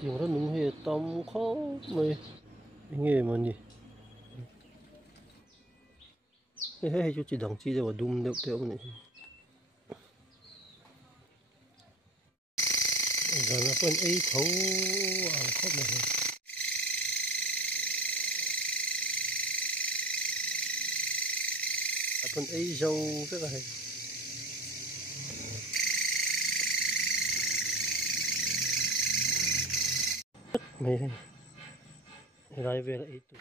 Yung ra nung he tam khó mày nghe mà nhỉ he he chú chỉ đằng chi cho vào đun được theo này giờ nó phân ấy thấu à khóc này phân ấy dâu rất là hay mày lại về lại tụ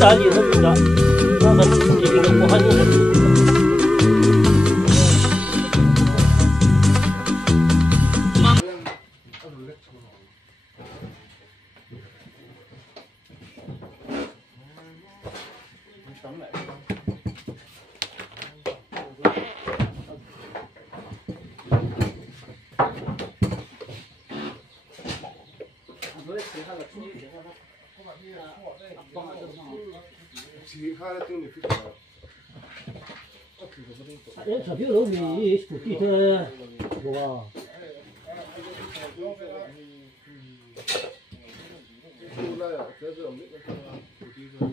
다리 섭니다. 나가 이기는 거 하는 chỉ hai là tương đối phức tạp. 에 잡혀 놓으면 스쿠티 돼. 뭐가? Là cái giờ biết cái scuti rồi.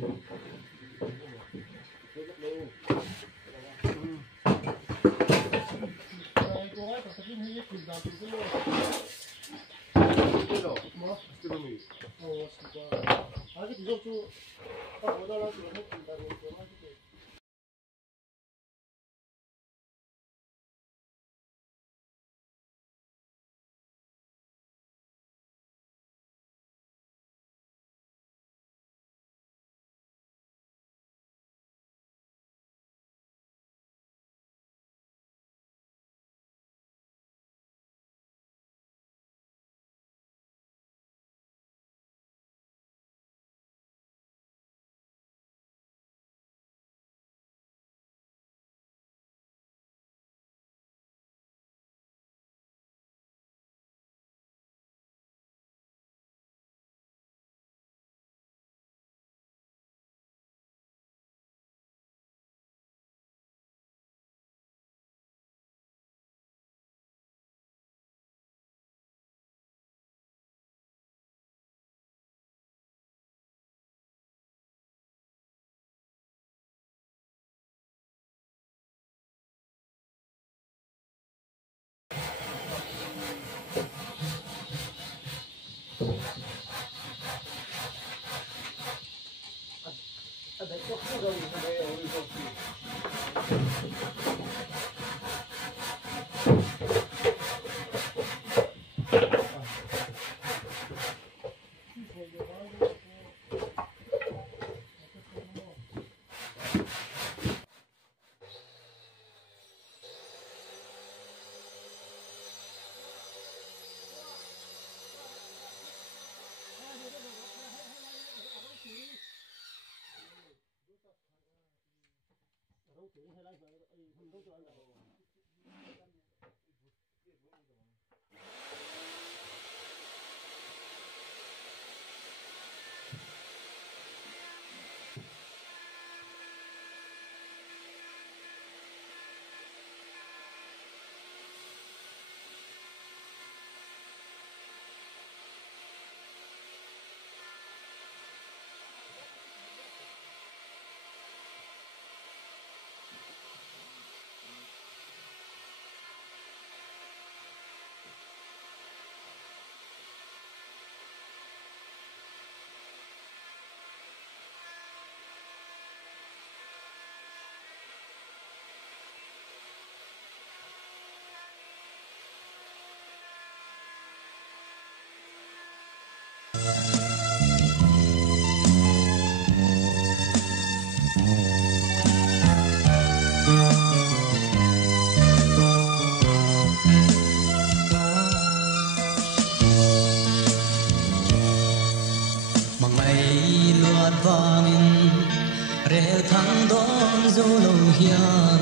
reo thăng đón dấu lâu hiền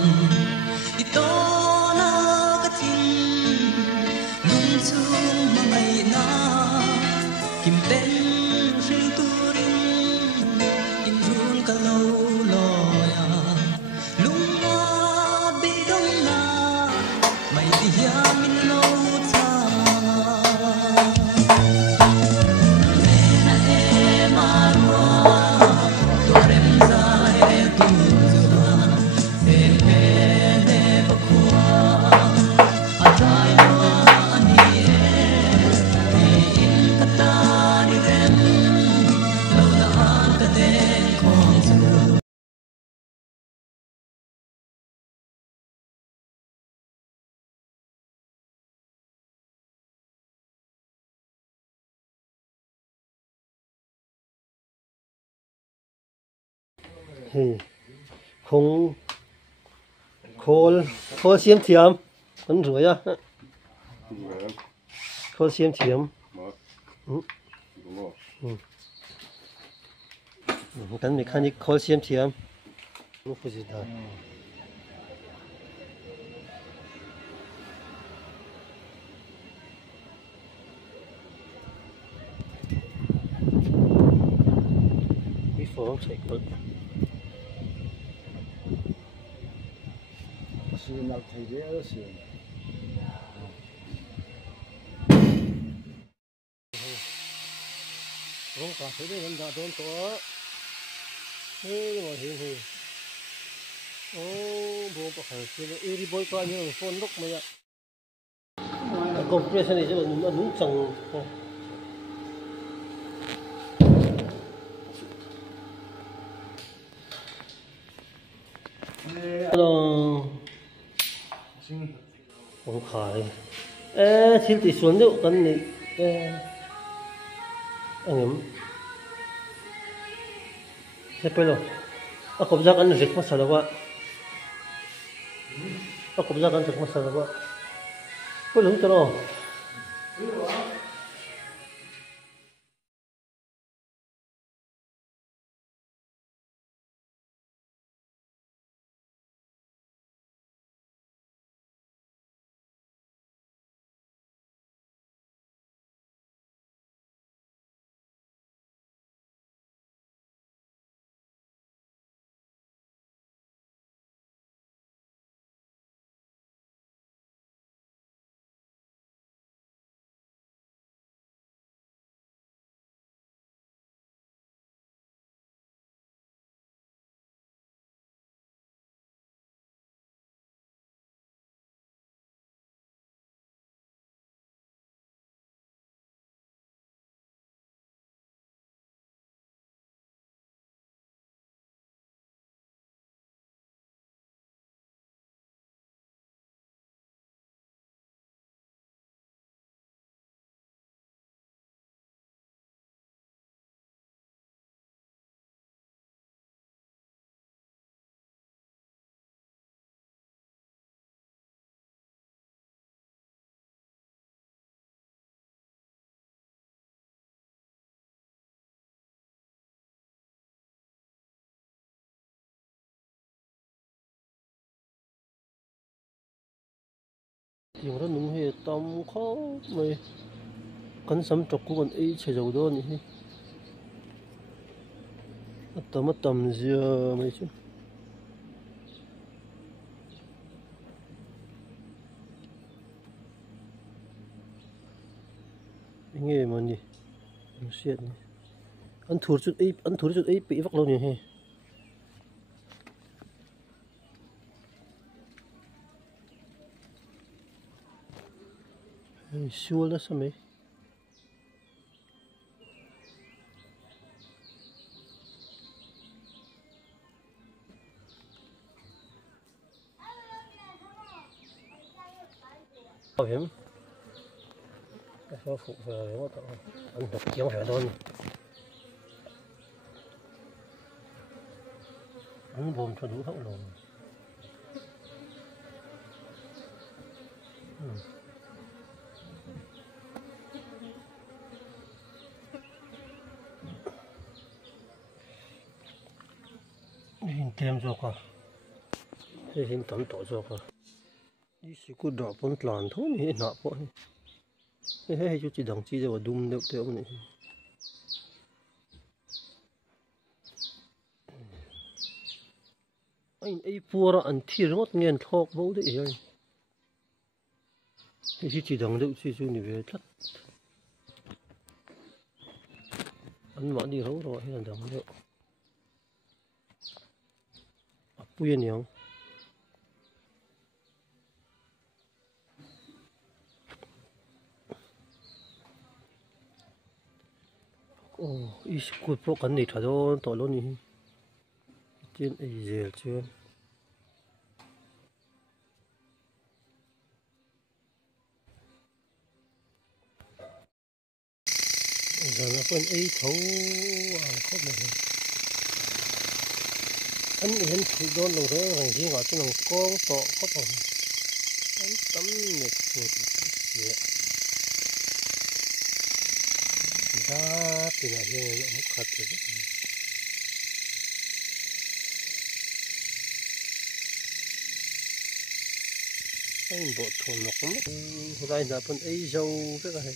ito na katin nun chung mangai na kim ten ring turin in thì không khô xiêm thiểm con rưỡi á khô xiêm thiểm cái này khăn khô xiêm thiểm nó có gì đó before chạy con是那太热是。không có thấy được mình đã đốn to thế mà thì bố có phải cái đi bôi qua như phun lúc mà vậy compression này chứ nó đúng chẳng không phải xin tỷ xuống đâu cần này anh em siapa lo aku berjalan dengan masalah pak aku berjalan dengan masalah pak belum terus dùng nó nung hết tôm khó mày con sắm trọc của con ấy chạy dầu đó nhỉ tầm giờ mày chứ nghe mà nhỉ xiết nhỉ ăn thua chút ấy bị vắt lâu nhỉ xua đó sao mày bảo hiểm cái số phụ về nó anh được kiếm phải thôi anh bồm cho đủ hậu luôn hình tem cho con hình tấm tổ cho con đi xíu cứ đỏ bốn làn thôi này nọ bọn hay chú chỉ đằng chi rồi đun được theo này anh ấy pua ra anh thi ngót nghiền thọc bố đấy rồi hay chỉ đằng được chú này về thắt anh mà đi hấu rồi hay là đằng được bùi nhỉ 이 식구 또 갔네 다도 돌로니 찐 이제 준 giờ nó con ấy thấu không này hắn hiện thủ đôn đồ đó rằng gì gọi cho nó con to có phòng hắn tắm nhiệt ra thì là như nó mất khát rồi anh bộ thôn nó cũng hôm nay là phần ấy dâu rất là hay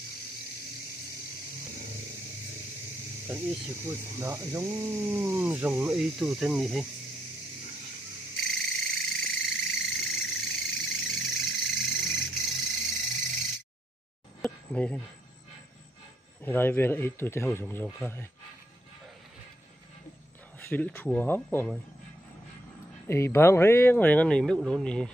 còn ít chỉ có nó giống rồng ấy tu tên gì mày lại về lại tu tên hậu rồng cái phil chùa hóc của mày ấy bang riêng này ngân này miếng đồ này